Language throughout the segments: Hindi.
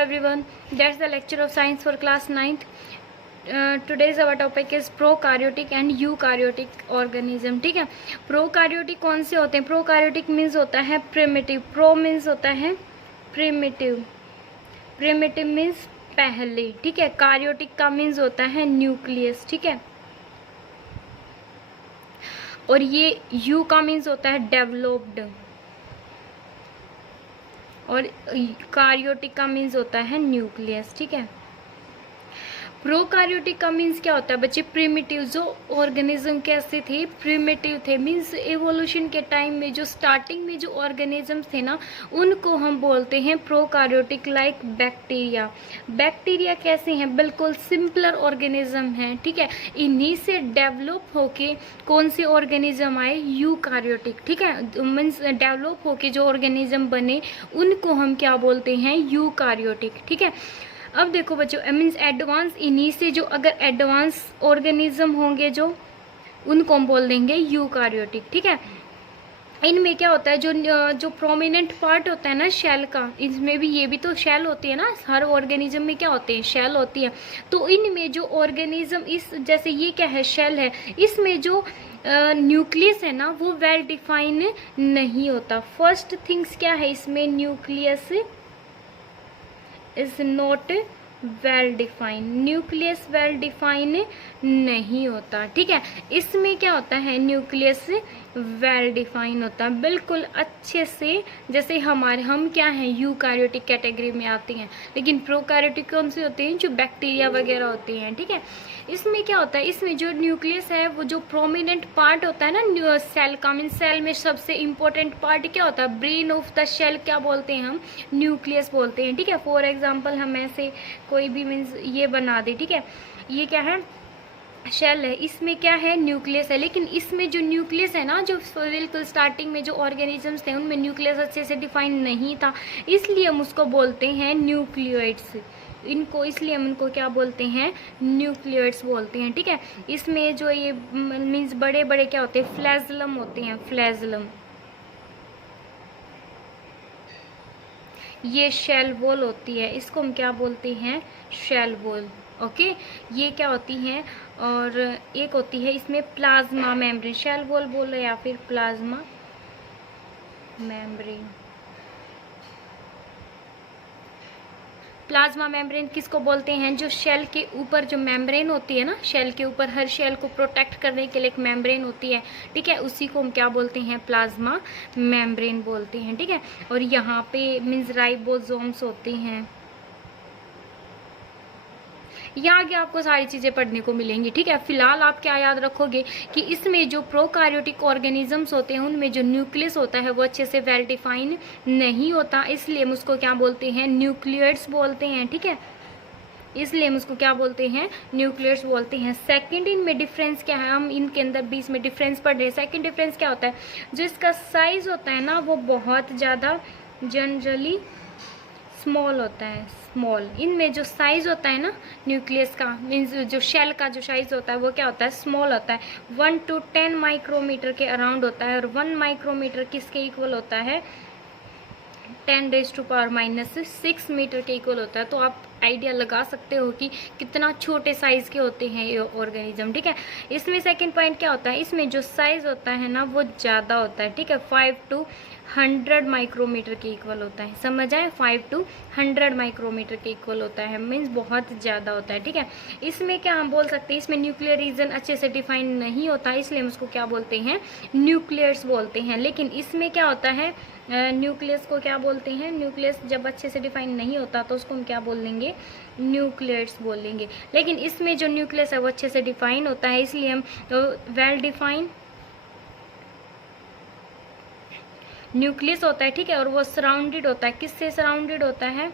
everyone, that's the lecture of science for class 9th. Today's our topic is prokaryotic and eukaryotic organism. ठीक है, प्रोकार्योटिक कौन से होते हैं? प्रोकार्योटिक मीन्स होता है प्रिमिटिव, प्रो मीन्स होता है प्रिमिटिव, प्रिमिटिव मीन्स पहले, ठीक है। कार्योटिक का मीन्स होता है न्यूक्लियस, ठीक है। और ये यू का मीन्स होता है डेवलप्ड, और कार्योटिक का मीन्स होता है न्यूक्लियस, ठीक है। प्रोकार्योटिक का मीन्स क्या होता है बच्चे? प्रिमिटिव। जो ऑर्गेनिज्म कैसे थे? प्रिमिटिव थे, मीन्स एवोल्यूशन के टाइम में जो स्टार्टिंग में जो ऑर्गेनिज्म थे ना, उनको हम बोलते हैं प्रोकार्योटिक। लाइक बैक्टीरिया, बैक्टीरिया कैसे हैं? बिल्कुल सिंपलर ऑर्गेनिज्म हैं, ठीक है। इन्हीं से डेवलप होके कौन से ऑर्गेनिज्म आए? यूकार्योटिक, ठीक है। मीन्स डेवलप होके जो ऑर्गेनिज्म बने उनको हम क्या बोलते हैं? यूकार्योटिक, ठीक है। अब देखो बच्चों, मीन्स एडवांस, इन्हीं से जो अगर एडवांस ऑर्गेनिज्म होंगे जो, उनको हम बोल देंगे यूकार्योटिक, ठीक है। इनमें क्या होता है, जो प्रोमिनेंट पार्ट होता है ना शेल का, इसमें भी ये भी तो शेल होती है ना, हर ऑर्गेनिज्म में क्या होते हैं? शेल होती है। तो इनमें जो ऑर्गेनिज्म, इस जैसे ये क्या है? शेल है, इसमें जो न्यूक्लियस है ना वो वेल डिफाइन नहीं होता। फर्स्ट थिंग्स क्या है इसमें? Nucleus is not well define, nucleus well define नहीं होता, ठीक है। इसमें क्या होता है? न्यूक्लियस वेल डिफाइन होता है बिल्कुल अच्छे से। जैसे हम क्या हैं? यूकार्योटिक कैटेगरी में आते हैं, लेकिन प्रोकार्योटिक कौन से होते हैं? जो बैक्टीरिया वगैरह होते हैं, ठीक है। इसमें क्या होता है? इसमें जो न्यूक्लियस है वो जो प्रोमिनेंट पार्ट होता है ना सेल का, मीन सेल में सबसे इंपॉर्टेंट पार्ट क्या होता है? ब्रेन ऑफ द सेल क्या बोलते हैं हम? न्यूक्लियस बोलते हैं, ठीक है। फॉर एग्जांपल हम ऐसे कोई भी मीन्स ये बना दे, ठीक है। ये क्या है? शेल है, इसमें क्या है? न्यूक्लियस है। लेकिन इसमें जो न्यूक्लियस है ना, जो बिल्कुल स्टार्टिंग में जो ऑर्गेनिजम्स थे उनमें न्यूक्लियस अच्छे से डिफाइन नहीं था, इसलिए हम उसको बोलते हैं न्यूक्लियोइड्स। इनको इसलिए हम उनको क्या बोलते हैं? न्यूक्लियोइड्स बोलते हैं, ठीक है। इसमें जो ये मीन्स बड़े बड़े क्या होते हैं? फ्लैजलम होते हैं, फ्लैजलम। ये शेल वॉल होती है, इसको हम क्या बोलते हैं? Cell wall, okay. ये क्या होती हैं? और एक होती है इसमें प्लाज्मा मेम्ब्रेन, शेल वॉल बोलो या फिर प्लाज्मा मेम्ब्रेन। प्लाज्मा मेम्ब्रेन किसको बोलते हैं? जो शेल के ऊपर जो मेम्ब्रेन होती है ना, शेल के ऊपर हर शेल को प्रोटेक्ट करने के लिए एक मेम्ब्रेन होती है, ठीक है, उसी को हम क्या बोलते हैं? प्लाज्मा मेम्ब्रेन बोलते हैं, ठीक है। और यहाँ पे मीन्स राइबोसोम्स होते हैं। यहाँ आगे आपको सारी चीज़ें पढ़ने को मिलेंगी, ठीक है। फिलहाल आप क्या याद रखोगे कि इसमें जो प्रोकार्योटिक ऑर्गेनिजम्स होते हैं उनमें जो न्यूक्लियस होता है वो अच्छे से वेल डिफाइन नहीं होता, इसलिए हम उसको क्या बोलते हैं? न्यूक्लियोइड्स बोलते हैं, ठीक है। इसलिए हम उसको क्या बोलते हैं? न्यूक्लियोइड्स बोलते हैं। सेकंड इनमें डिफरेंस क्या है? हम इनके अंदर बीच में डिफरेंस पढ़ रहे हैं। सेकंड डिफरेंस क्या होता है? जो इसका साइज होता है ना वो बहुत ज़्यादा जनरली स्मॉल होता है, स्मॉल। इनमें जो साइज होता है ना न्यूक्लियस का, मीन्स जो शेल का जो साइज होता है वो क्या होता है? स्मॉल होता है। 1 to 10 माइक्रोमीटर के अराउंड होता है। और 1 माइक्रोमीटर किसके इक्वल होता है? 10⁻⁻⁶ मीटर के इक्वल होता है। तो आप आइडिया लगा सकते हो कि कितना छोटे साइज के होते हैं ये ऑर्गेनिज्म, ठीक है। इसमें सेकंड पॉइंट क्या होता है? इसमें जो साइज होता है ना वो ज़्यादा होता है, ठीक है। 5 to 100 माइक्रोमीटर के इक्वल होता है, समझ आए? 5 to 100 माइक्रोमीटर के इक्वल होता है, मीन्स बहुत ज़्यादा होता है, ठीक है। इसमें क्या हम बोल सकते हैं? इसमें न्यूक्लियर रीजन अच्छे से डिफाइन नहीं होता, इसलिए हम उसको क्या बोलते हैं? न्यूक्लियर्स बोलते हैं। लेकिन इसमें क्या होता है? न्यूक्लियस को क्या बोलते हैं? न्यूक्लियस जब अच्छे से डिफाइन नहीं होता तो उसको हम क्या बोल देंगे? न्यूक्लियर्स बोलेंगे। लेकिन इसमें जो न्यूक्लियस है वो अच्छे से डिफाइन होता है, इसलिए हम वेल डिफाइन न्यूक्लियस होता है, ठीक है। और वो सराउंडेड होता है, किससे सराउंडेड होता है?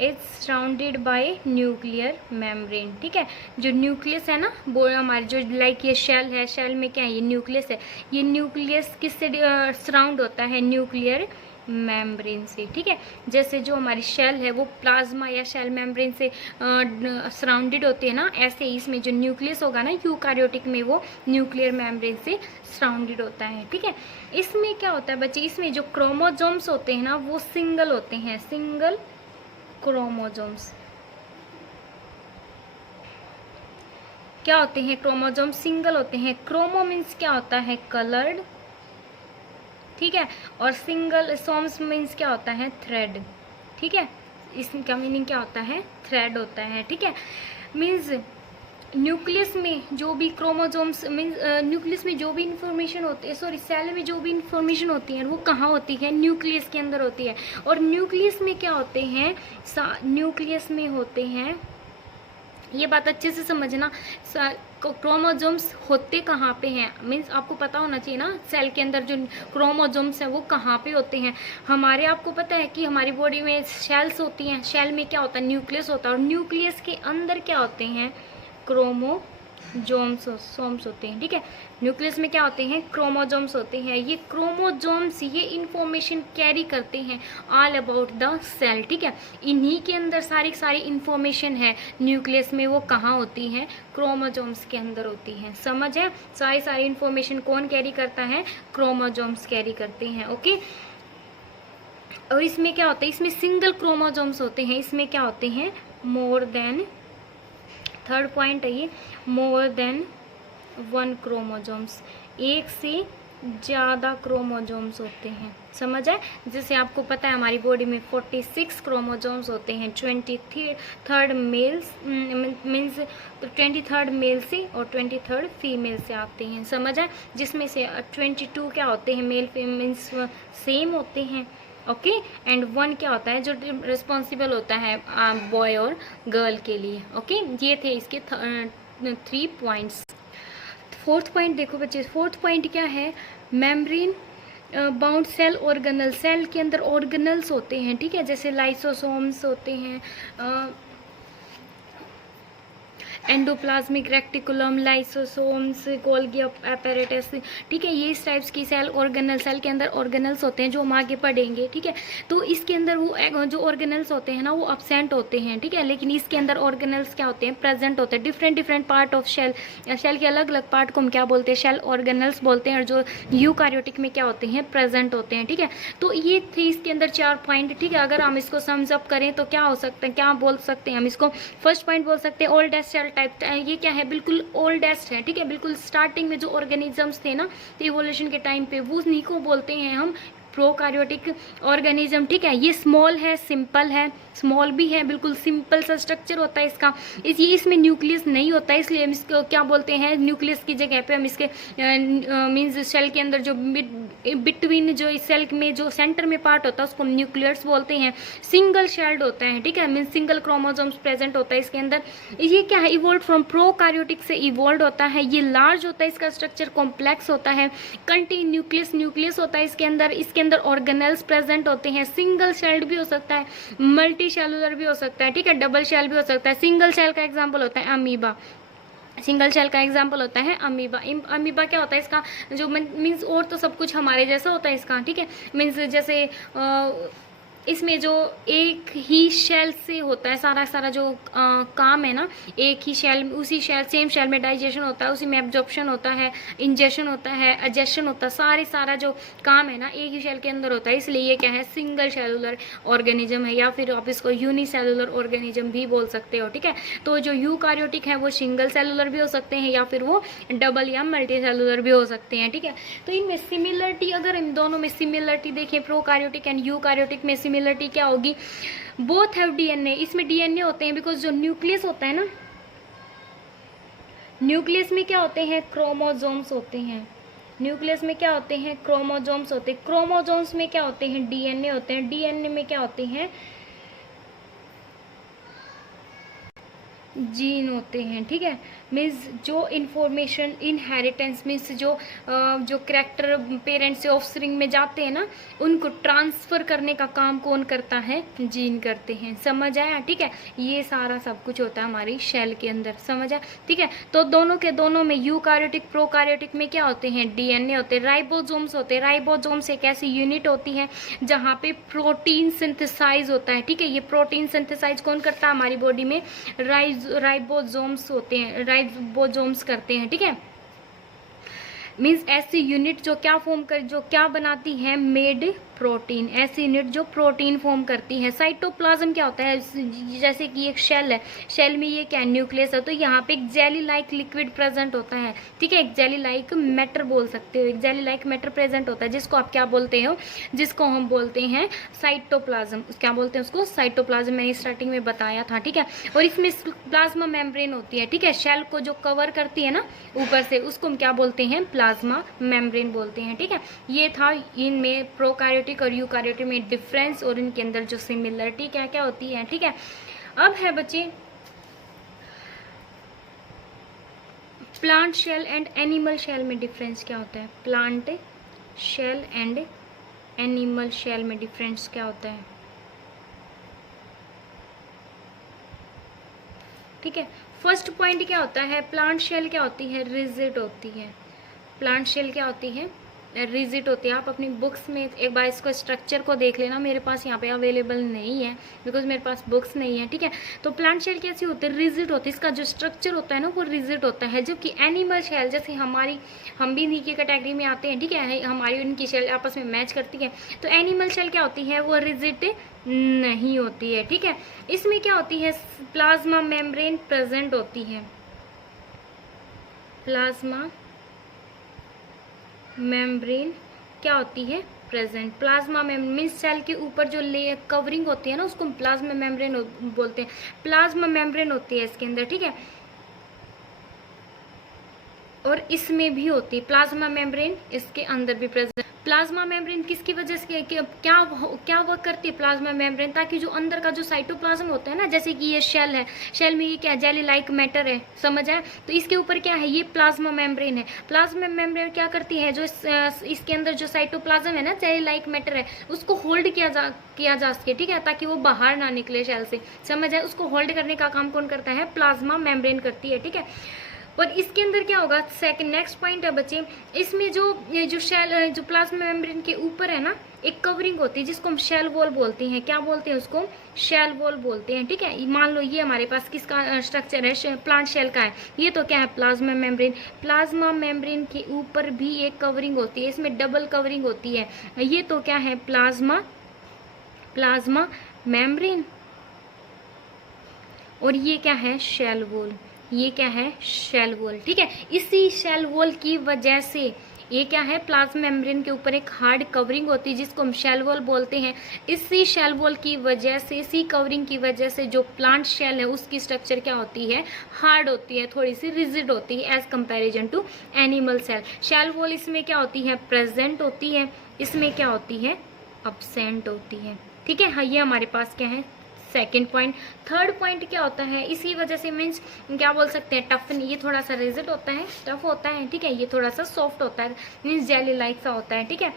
It's surrounded by nuclear membrane, ठीक है। जो न्यूक्लियस है ना वो हमारे जो लाइक ये शेल है, शेल में क्या है? ये न्यूक्लियस है। ये न्यूक्लियस किससे सराउंड होता है? न्यूक्लियर मेम्ब्रेन से, ठीक है। जैसे जो हमारी शेल है वो प्लाज्मा या शेल मेम्ब्रेन से सराउंडेड होती है ना, ऐसे ही इसमें जो न्यूक्लियस होगा ना यूकार्योटिक में वो न्यूक्लियर मेम्ब्रेन से सराउंडेड होता है, ठीक है। इसमें क्या होता है बच्चे? इसमें जो क्रोमोसोम्स होते हैं ना वो सिंगल होते हैं, सिंगल क्रोमोजोम्स। क्या होते हैं क्रोमोजोम? सिंगल होते हैं। क्रोमो मीन्स क्या होता है? कलर्ड, ठीक है, और सिंगल सोम्स मीन्स क्या होता है? थ्रेड, ठीक है, इसका मीनिंग क्या होता है? थ्रेड होता है, ठीक है। मीन्स न्यूक्लियस में जो भी क्रोमोजोम्स मीन्स न्यूक्लियस में जो भी इंफॉर्मेशन होती है, सॉरी सेल में जो भी इंफॉर्मेशन होती है वो कहाँ होती है? न्यूक्लियस के अंदर होती है। और न्यूक्लियस में क्या होते हैं? न्यूक्लियस में होते हैं, ये बात अच्छे से समझना, क्रोमोजोम्स होते कहाँ पे हैं? मीन्स आपको पता होना चाहिए ना, सेल के अंदर जो क्रोमोजोम्स हैं वो कहाँ पे होते हैं। हमारे आपको पता है कि हमारी बॉडी में शेल्स होती हैं, शेल में क्या होता है? न्यूक्लियस होता है, और न्यूक्लियस के अंदर क्या होते हैं? क्रोमोजोम्स होते हैं, ठीक है। न्यूक्लियस में क्या होते हैं? क्रोमोजोम्स होते हैं। ये क्रोमोजोम्स ये इंफॉर्मेशन कैरी करते हैं ऑल अबाउट द सेल, ठीक है। इन्हीं के अंदर सारी इंफॉर्मेशन है न्यूक्लियस में, वो कहाँ होती है? क्रोमोजोम्स के अंदर होती है। समझ है? सारी इंफॉर्मेशन कौन कैरी करता है? क्रोमोजोम्स कैरी करते हैं, ओके। और इसमें क्या होता है? इसमें सिंगल क्रोमोजोम्स होते हैं। इसमें क्या होते हैं? मोर देन, थर्ड पॉइंट है ये, मोर देन 1 क्रोमोजोम्स, एक से ज़्यादा क्रोमोजोम्स होते हैं। समझ है? जैसे आपको पता है हमारी बॉडी में 46 क्रोमोजोम्स होते हैं, 23rd mails means 23rd mail से और 23rd फीमेल से आते हैं। समझ है? जिसमें से 22 क्या होते हैं? मेल मीन्स सेम होते हैं, ओके, एंड 1 क्या होता है? जो रिस्पॉन्सिबल होता है बॉय और गर्ल के लिए, ओके। ये थे इसके 3 पॉइंट्स। फोर्थ पॉइंट देखो बच्चे, फोर्थ पॉइंट क्या है? Membrane bound cell organelle, cell के अंदर ऑर्गेनल्स होते हैं, ठीक है, जैसे लाइसोसोम्स होते हैं, endoplasmic reticulum, lysosomes, Golgi apparatus, ठीक है। ये इस टाइप्स की सेल ऑर्गेनल, सेल के अंदर ऑर्गेनल्स होते हैं जो हम आगे पढ़ेंगे, ठीक है। तो इसके अंदर वो जो ऑर्गेनल्स होते हैं ना वो अब्सेंट होते हैं, ठीक है, लेकिन इसके अंदर ऑर्गेनल्स क्या होते हैं? प्रेजेंट होते हैं। Different part of cell, cell के अलग अलग पार्ट को हम क्या बोलते हैं? शेल ऑर्गेनल्स बोलते हैं। और जो यूकार्योटिक में क्या होते हैं? प्रेजेंट होते हैं, ठीक है। तो ये थे इसके अंदर 4 पॉइंट, ठीक है। अगर हम इसको सम्स अप करें तो क्या हो सकता है, क्या बोल सकते हैं हम इसको? फर्स्ट पॉइंट बोल सकते हैं ओल्डेस्ट सेल टाइप। ये क्या है? बिल्कुल ओल्डेस्ट है, ठीक है। बिल्कुल स्टार्टिंग में जो ऑर्गेनिजम्स थे ना, तो इवोल्यूशन के टाइम पे वो उन्हीं को बोलते हैं हम प्रोकार्योटिक ऑर्गेनिज्म, ठीक है। ये स्मॉल है, सिंपल है, स्मॉल भी है, बिल्कुल सिंपल सा स्ट्रक्चर होता है इसका। इसमें न्यूक्लियस नहीं होता है, इसलिए हम इसको क्या बोलते हैं? न्यूक्लियस की जगह पे हम इसके मीन्स सेल के अंदर जो बिटवीन जो इस सेल में जो सेंटर में पार्ट होता है उसको हम न्यूक्लियस बोलते हैं। सिंगल शेल्ड होता है, ठीक है, मीन्स सिंगल क्रोमोसोम्स प्रेजेंट होता है इसके अंदर। ये क्या है? इवोल्व फ्रॉम प्रोकार्योटिक से इवोल्व होता है। ये लार्ज होता है, इसका स्ट्रक्चर कॉम्प्लेक्स होता है, कंटेन न्यूक्लियस होता है इसके अंदर ऑर्गेनल्स प्रेजेंट होते हैं। सिंगल शेल्ड भी हो सकता है, मल्टी सेलुलर भी हो सकता है, ठीक है, डबल शेल भी हो सकता है। सिंगल शेल का एग्जांपल होता है अमीबा, सिंगल शेल का एग्जांपल होता है अमीबा। अमीबा क्या होता है इसका? जो मीन्स और तो सब कुछ हमारे जैसा होता है इसका, ठीक है, मीन्स जैसे इसमें जो एक ही शेल से होता है सारा जो काम है ना, एक ही शेल, उसी शेल, सेम शेल में डाइजेशन होता है, उसी में एब्जॉर्प्शन होता है, इंजेक्शन होता है, एजेशन होता है, सारा जो काम है ना एक ही शेल के अंदर होता है। इसलिए ये क्या है? सिंगल सेलुलर ऑर्गेनिज्म है, या फिर आप इसको यूनिसेलुलर ऑर्गेनिज्म भी बोल सकते हो, ठीक है। तो जो यूकार्योटिक है वो सिंगल सेलुलर भी हो सकते हैं या फिर वो डबल या मल्टी सेलुलर भी हो सकते हैं, ठीक है। तो इनमें सिमिलरिटी, अगर इन दोनों में सिमिलरिटी देखें, प्रोकार्योटिक एंड यूकार्योटिक में सिमिलरिटी क्या होगी? बोथ हैव डीएनए, इसमें डीएनए होते हैं, बिकॉज जो न्यूक्लियस होता है ना, न्यूक्लियस में क्या होते हैं? क्रोमोजोम्स होते हैं। न्यूक्लियस में क्या होते हैं? क्रोमोजोम्स होते हैं। क्रोमोजोम्स में क्या होते हैं? डीएनए होते हैं। डीएनए में क्या होते हैं? जीन होते हैं, ठीक है। मीन्स जो इन्फॉर्मेशन इनहेरिटेंस मीन्स जो करेक्टर पेरेंट्स से ऑफस्प्रिंग में जाते हैं ना, उनको ट्रांसफर करने का काम कौन करता है? जीन करते हैं। समझ आया? ठीक है, ये सारा सब कुछ होता है हमारी शेल के अंदर। समझ आया? ठीक है। तो दोनों में यूकार्योटिक प्रोकार्योटिक में क्या होते हैं? डीएनए होते हैं। राइबोसोम्स होते हैं। राइबोसोम्स एक ऐसी यूनिट होती है जहाँ पे प्रोटीन सिंथेसाइज होता है, ठीक है। ये प्रोटीन सिंथेसाइज कौन करता है हमारी बॉडी में? राइबोसोम्स होते हैं, राइबोसोम्स करते हैं, ठीक है। मीन्स ऐसी यूनिट जो क्या फॉर्म कर, जो क्या बनाती है? मेड प्रोटीन, ऐसी यूनिट जो प्रोटीन फॉर्म करती है। साइटोप्लाज्म क्या होता है, जैसे कि एक शेल है, शेल में ये क्या न्यूक्लियस है, तो यहाँ पे एक जेली लाइक लिक्विड प्रेजेंट होता है, ठीक है, एक जेली लाइक मैटर बोल सकते हो, एक जेली लाइक मैटर प्रेजेंट होता है, जिसको आप क्या बोलते हो, जिसको हम बोलते हैं साइटोप्लाज्म। क्या बोलते हैं उसको, साइटोप्लाज्म, मैंने स्टार्टिंग में बताया था, ठीक है। और इसमें प्लाज्मा मेम्ब्रेन होती है, ठीक है, शेल को जो कवर करती है ना ऊपर से, उसको हम क्या बोलते हैं, प्लाज्मा मेम्ब्रेन बोलते हैं, ठीक है। ये था इनमें प्रोकार्योटिक और यूकार्योटिक में डिफरेंस और इनके अंदर जो सिमिलरिटी क्या क्या होती है, ठीक है। अब है बच्चे plant cell and animal cell में डिफरेंस क्या होता है, plant cell and animal cell में डिफरेंस क्या होता है, ठीक है। फर्स्ट पॉइंट क्या होता है, प्लांट शेल क्या होती है, रिजिड होती है। प्लांट शेल क्या होती है, रिजिड होती है। आप अपनी बुक्स में एक बार इसको स्ट्रक्चर को देख लेना, मेरे पास यहाँ पे अवेलेबल नहीं है बिकॉज मेरे पास बुक्स नहीं है, ठीक है। तो प्लांट शेल कैसी होती है, रिजिड होती है, इसका जो स्ट्रक्चर होता है ना वो रिजिड होता है। जबकि एनिमल शेल, जैसे हम भी इन्हीं की कैटेगरी में आते हैं, ठीक है, हमारी उनकी शेल आपस में मैच करती है, तो एनिमल शेल क्या होती है, वो रिजिड नहीं होती है, ठीक है। इसमें क्या होती है, प्लाज्मा मेम्ब्रेन प्रेजेंट होती है, प्लाज्मा मेम्ब्रेन क्या होती है, present. Plasma membrane means cell के ऊपर जो लेयर कवरिंग होती है ना, उसको हम प्लाज्मा मेम्ब्रेन बोलते हैं। प्लाज्मा मेम्ब्रेन होती है इसके अंदर, ठीक है, और इसमें भी होती है प्लाज्मा मेम्ब्रेन, इसके अंदर भी प्रेजेंट। प्लाज्मा मेम्ब्रेन किसकी वजह से क्या वर्क करती है प्लाज्मा मेम्ब्रेन, ताकि जो अंदर का जो साइटोप्लाज्म होता है ना, जैसे कि ये शेल है, शेल में ये क्या जेली लाइक मैटर है, समझ आए, तो इसके ऊपर क्या है, ये प्लाज्मा मेम्ब्रेन है। प्लाज्मा मेम्ब्रेन क्या करती है, जो इसके अंदर जो साइटोप्लाज्म है ना, जेली लाइक मैटर है, उसको होल्ड किया जा सके, ठीक है, ताकि वो बाहर ना निकले शेल से, समझ आए। उसको होल्ड करने का काम कौन करता है, प्लाज्मा मेम्ब्रेन करती है, ठीक है। और इसके अंदर क्या होगा, सेकंड नेक्स्ट पॉइंट है बच्चे, इसमें जो शेल जो प्लाज्मा मेम्ब्रेन के ऊपर है ना, एक कवरिंग होती है जिसको हम शेल वॉल बोलते हैं। क्या बोलते हैं उसको, शेल वॉल बोलते हैं, ठीक है। मान लो ये हमारे पास किसका स्ट्रक्चर है, प्लांट शेल का है, ये तो क्या है, प्लाज्मा मेम्ब्रेन। प्लाज्मा मेम्ब्रेन के ऊपर भी एक कवरिंग होती है, इसमें डबल कवरिंग होती है, ये तो क्या है, प्लाज्मा मेम्ब्रेन, और ये क्या है, शेल वॉल, ये क्या है, शेल वॉल, ठीक है। इसी शेल वॉल की वजह से ये क्या है, प्लाज्मा मेम्ब्रेन के ऊपर एक हार्ड कवरिंग होती है जिसको हम शेल वॉल बोलते हैं। इसी शेल वॉल की वजह से, इसी कवरिंग की वजह से जो प्लांट शेल है उसकी स्ट्रक्चर क्या होती है, हार्ड होती है, थोड़ी सी रिजिड होती है as comparison to animal cell. Cell wall इसमें क्या होती है, प्रेजेंट होती है, इसमें क्या होती है, अब्सेंट होती है, ठीक है। हाँ, ये हमारे पास क्या है, सेकेंड पॉइंट। थर्ड पॉइंट क्या होता है, इसी वजह से मीन्स क्या बोल सकते हैं, टफ, ये थोड़ा सा रिजिड होता है, टफ होता है, ठीक है, ये थोड़ा सा सॉफ्ट होता है, मीन्स जेली लाइक सा होता है, ठीक है।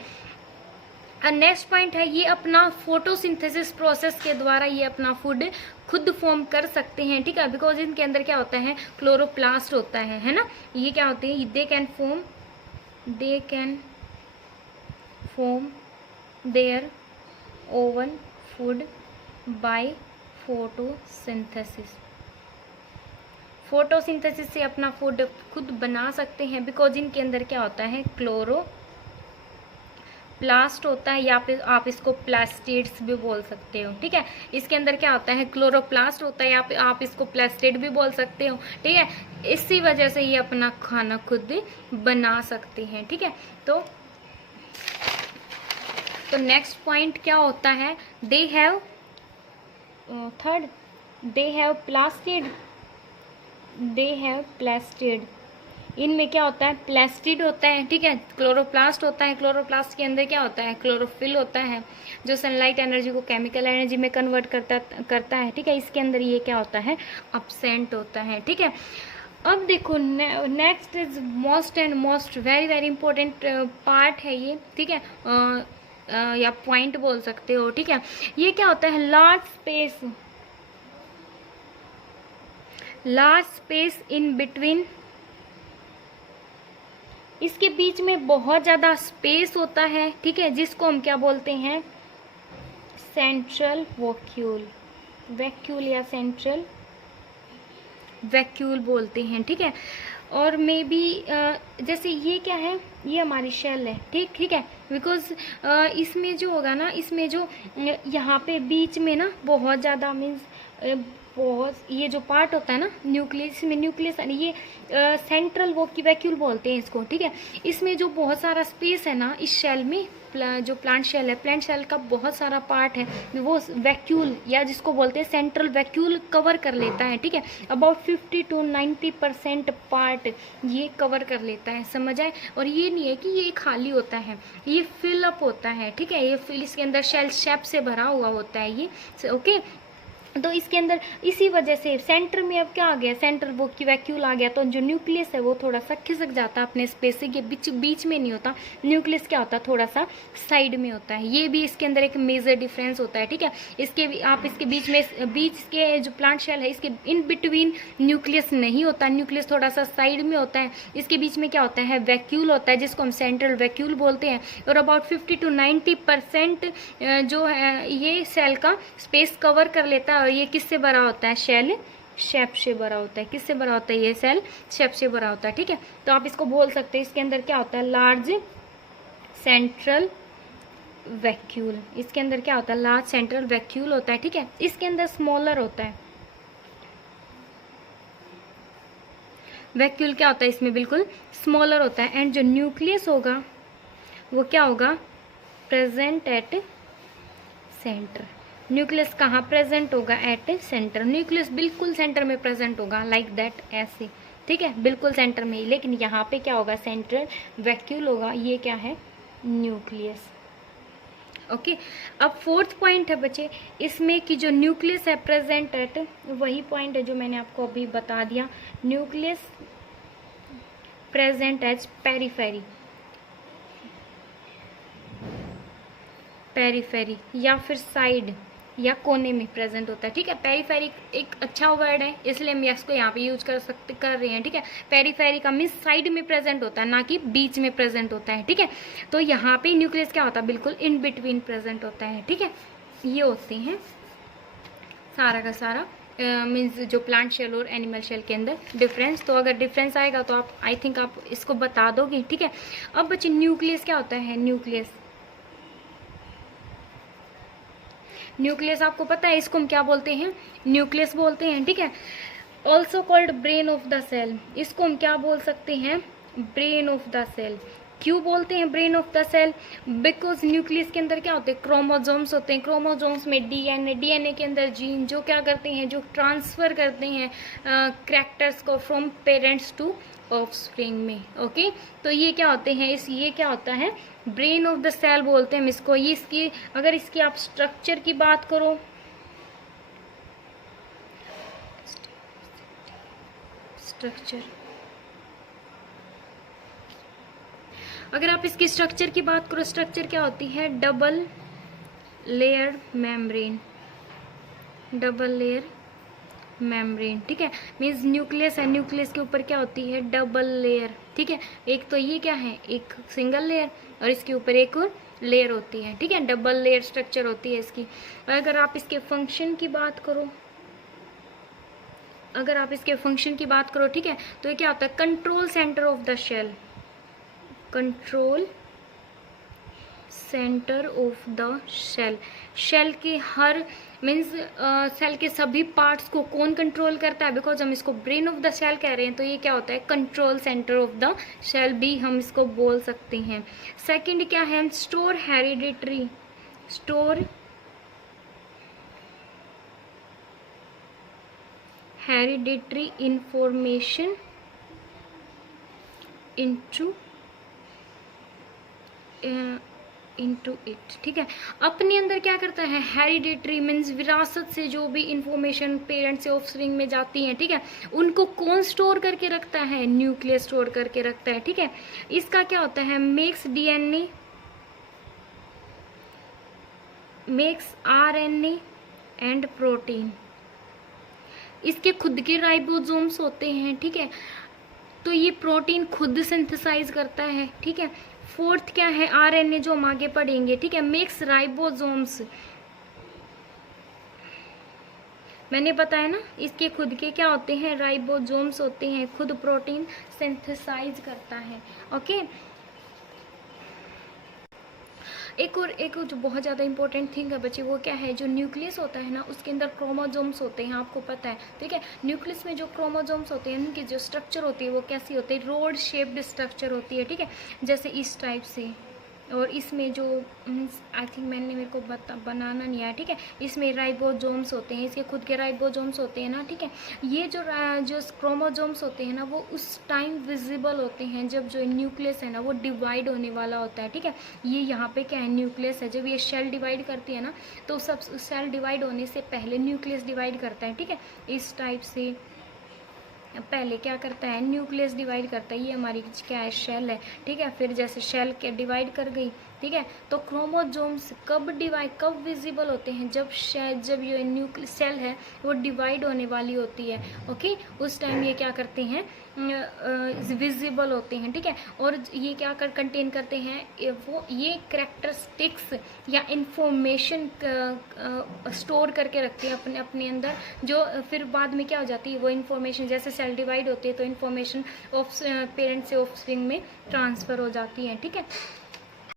नेक्स्ट पॉइंट है, ये अपना फोटोसिंथेसिस प्रोसेस के द्वारा ये अपना फूड खुद फॉर्म कर सकते हैं, ठीक है, बिकॉज इनके अंदर क्या होता है, क्लोरोप्लास्ट होता है ना, ये क्या होते हैं, they can form their own food by photosynthesis. Photosynthesis से अपना फूड खुद बना सकते हैं, बिकॉज इनके अंदर क्या होता है, क्लोरोप्लास्ट होता है, या फिर आप इसको प्लास्टिड्स भी बोल सकते हो, ठीक है। इसके अंदर क्या होता है, क्लोरोप्लास्ट होता है, या फिर आप इसको प्लास्टिड भी बोल सकते हो, ठीक है। इसी वजह से ये अपना खाना खुद बना सकते हैं, ठीक है। तो नेक्स्ट पॉइंट क्या होता है, they have third, they have plastid, इनमें क्या होता है, प्लास्टिड होता है, ठीक है। क्लोरोप्लास्ट होता है, क्लोरोप्लास्ट के अंदर क्या होता है, क्लोरोफिल होता है, जो सनलाइट एनर्जी को केमिकल एनर्जी में कन्वर्ट करता है, ठीक है। इसके अंदर ये क्या होता है, अब्सेंट होता है, ठीक है। अब देखो next is most very very important part है ये, ठीक है, या पॉइंट बोल सकते हो, ठीक है। ये क्या होता है, लार्ज स्पेस इन बिटवीन, इसके बीच में बहुत ज्यादा स्पेस होता है, ठीक है, जिसको हम क्या बोलते हैं, सेंट्रल वैक्यूल या सेंट्रल वैक्यूल बोलते हैं, ठीक है। और मे बी जैसे ये क्या है, ये हमारी शेल है, ठीक है। बिकॉज इसमें जो होगा ना, इसमें जो यहाँ पे बीच में ना बहुत ज़्यादा मीन्स बहुत, ये जो पार्ट होता है ना न्यूक्लियस में, न्यूक्लियस ये सेंट्रल वैक्यूल बोलते हैं इसको, ठीक है। इसमें जो बहुत सारा स्पेस है ना इस शेल में, जो प्लांट शेल है, प्लांट शेल का बहुत सारा पार्ट है वो वैक्यूल या जिसको बोलते हैं सेंट्रल वैक्यूल कवर कर लेता है, ठीक है। अबाउट 50 to 90% पार्ट ये कवर कर लेता है, समझ आए। और ये नहीं है कि ये खाली होता है, ये फिल अप होता है, ठीक है। ये फिल इसके अंदर शेल शेप से भरा हुआ होता है ये, ओके। तो इसके अंदर इसी वजह से सेंटर में अब क्या आ गया, सेंटर वो की वैक्यूल आ गया, तो जो न्यूक्लियस है वो थोड़ा सा खिसक जाता है अपने स्पेस से, ये बीच में नहीं होता। न्यूक्लियस क्या होता है, थोड़ा सा साइड में होता है। ये भी इसके अंदर एक मेजर डिफरेंस होता है, ठीक है। इसके आप इसके बीच में, बीच के जो प्लांट शेल है इसके इन बिटवीन न्यूक्लियस नहीं होता, न्यूक्लियस थोड़ा सा साइड में होता है। इसके बीच में क्या होता है, वैक्यूल होता है जिसको हम सेंट्रल वैक्यूल बोलते हैं। और अबाउट 50 to 90% जो है ये सेल का स्पेस कवर कर लेता है। और ये किससे भरा होता है, शेल शेप से भरा होता है। किससे भरा होता है, ये सेल शेप से भरा होता है, ठीक है। तो आप इसको बोल सकते हैं इसके अंदर क्या होता है, लार्ज सेंट्रल वैक्यूल। इसके अंदर क्या होता है, लार्ज सेंट्रल वैक्यूल होता है, ठीक है। इसके अंदर स्मॉलर होता है वैक्यूल, क्या होता है इसमें, बिल्कुल स्मॉलर होता है। एंड जो न्यूक्लियस होगा वो क्या होगा, प्रेजेंट एट सेंटर। न्यूक्लियस कहाँ प्रेजेंट होगा, एट सेंटर। न्यूक्लियस बिल्कुल सेंटर में प्रेजेंट होगा, लाइक दैट, ऐसे, ठीक है, बिल्कुल सेंटर में ही। लेकिन यहाँ पे क्या होगा, सेंट्रल वैक्यूल होगा। ये क्या है, न्यूक्लियस, ओके। अब फोर्थ पॉइंट है बच्चे इसमें कि जो न्यूक्लियस है प्रेजेंट एट, वही पॉइंट है जो मैंने आपको अभी बता दिया, nucleus present as periphery, periphery या फिर साइड या कोने में प्रेजेंट होता है, ठीक है। पेरीफेरी एक अच्छा वर्ड है इसलिए हम इसको यहाँ पे यूज कर रहे हैं, ठीक है। पेरीफेरी का मीन्स साइड में प्रेजेंट होता है, ना कि बीच में प्रेजेंट होता है, ठीक है। तो यहाँ पे न्यूक्लियस क्या होता है, बिल्कुल इन बिटवीन प्रेजेंट होता है, ठीक है। ये होते हैं सारा का सारा मीन्स जो प्लांट शेल और एनिमल शेल के अंदर डिफरेंस। तो अगर डिफरेंस आएगा तो आप आई थिंक आप इसको बता दोगे, ठीक है। अब बच्चे न्यूक्लियस क्या होता है, न्यूक्लियस आपको पता है इसको हम क्या बोलते हैं, न्यूक्लियस बोलते हैं, ठीक है। Also called brain of the cell, इसको हम क्या बोल सकते हैं, ब्रेन ऑफ द सेल। क्यों बोलते हैं brain of the cell, because nucleus के अंदर क्या होते हैं, क्रोमोसोम्स होते हैं। क्रोमोसोम्स में डीएनए, डीएनए के अंदर जीन जो क्या करते हैं, जो ट्रांसफर करते हैं कैरेक्टर्स को फ्रॉम पेरेंट्स टू ऑफस्प्रिंग में, ओके। तो ये क्या होते हैं, ये क्या होता है, ब्रेन ऑफ द सेल बोलते हैं हम इसको। ये इसकी, अगर इसकी आप स्ट्रक्चर की बात करो, स्ट्रक्चर, अगर आप इसकी स्ट्रक्चर की बात करो, स्ट्रक्चर क्या होती है, double layer membrane, double layer membrane, ठीक है। मीन्स न्यूक्लियस है, न्यूक्लियस के ऊपर क्या होती है, डबल लेयर, ठीक है। एक तो ये क्या है, एक सिंगल लेयर, और इसके ऊपर एक और लेयर होती है, ठीक है। डबल लेयर स्ट्रक्चर होती है इसकी। और अगर आप इसके फंक्शन की बात करो, ठीक है, तो ये क्या होता है, control centre of the cell, control centre of the cell. Cell के हर मीन्स सेल के सभी पार्ट्स को कौन कंट्रोल करता है, बिकॉज हम इसको ब्रेन ऑफ द शेल कह रहे हैं, तो ये क्या होता है, control centre of the cell भी हम इसको बोल सकते हैं। सेकंड क्या है, store hereditary, store hereditary information into it, ठीक है। अपने अंदर क्या करता है, हेरिडिटरी मीन्स विरासत से जो भी इंफॉर्मेशन पेरेंट्स से ऑफस्प्रिंग में जाती है, ठीक है, उनको कौन स्टोर करके रखता है, न्यूक्लियस स्टोर करके रखता है, ठीक है। इसका क्या होता है, makes DNA, makes RNA and protein. इसके खुद के राइबोसोम्स होते हैं, ठीक है, तो ये प्रोटीन खुद सिंथेसाइज करता है, ठीक है। फोर्थ क्या है, आरएनए, जो हम आगे पढ़ेंगे, ठीक है, मेक्स राइबोसोम्स, मैंने बताया ना, इसके खुद के क्या होते हैं, राइबोसोम्स होते हैं, खुद प्रोटीन सिंथेसाइज करता है। ओके, एक जो बहुत ज़्यादा इंपॉर्टेंट थिंग है बच्चे, वो क्या है, जो न्यूक्लियस होता है ना, उसके अंदर क्रोमोसोम्स होते हैं, आपको पता है, ठीक है। न्यूक्लियस में जो क्रोमोसोम्स होते हैं, उनकी जो स्ट्रक्चर होती है वो कैसी होती है, रोड शेप्ड स्ट्रक्चर होती है, ठीक है, जैसे इस टाइप से। और इसमें जो आई थिंक मेरे को बनाना नहीं आया, ठीक है। इसमें राइबोसोम्स होते हैं, इसके खुद के राइबोसोम्स होते हैं ना, ठीक है। ये जो क्रोमोसोम्स होते हैं ना, वो उस टाइम विजिबल होते हैं जब जो न्यूक्लियस है ना वो डिवाइड होने वाला होता है, ठीक है। ये यहाँ पे क्या है, न्यूक्लियस है। जब ये शेल डिवाइड करती है ना, तो सब सेल डिवाइड होने से पहले न्यूक्लियस डिवाइड करता है, ठीक है। इस टाइप से पहले क्या करता है, न्यूक्लियस डिवाइड करता है। ये हमारी क्या है, शेल है, ठीक है। फिर जैसे शेल के डिवाइड कर गई, ठीक है, तो क्रोमोसोम्स कब विजिबल होते हैं, जब ये न्यूक्लियस सेल है वो डिवाइड होने वाली होती है। ओके, उस टाइम ये क्या करते हैं, विजिबल होते हैं, ठीक है। और ये क्या कंटेन करते हैं, ये कैरेक्टरिस्टिक्स या इंफॉर्मेशन स्टोर करके रखते हैं अपने अंदर, जो फिर बाद में क्या हो जाती है, वो इन्फॉर्मेशन, जैसे सेल डिवाइड होती है तो इन्फॉर्मेशन पेरेंट से ऑफस्प्रिंग में ट्रांसफ़र हो जाती है, ठीक है।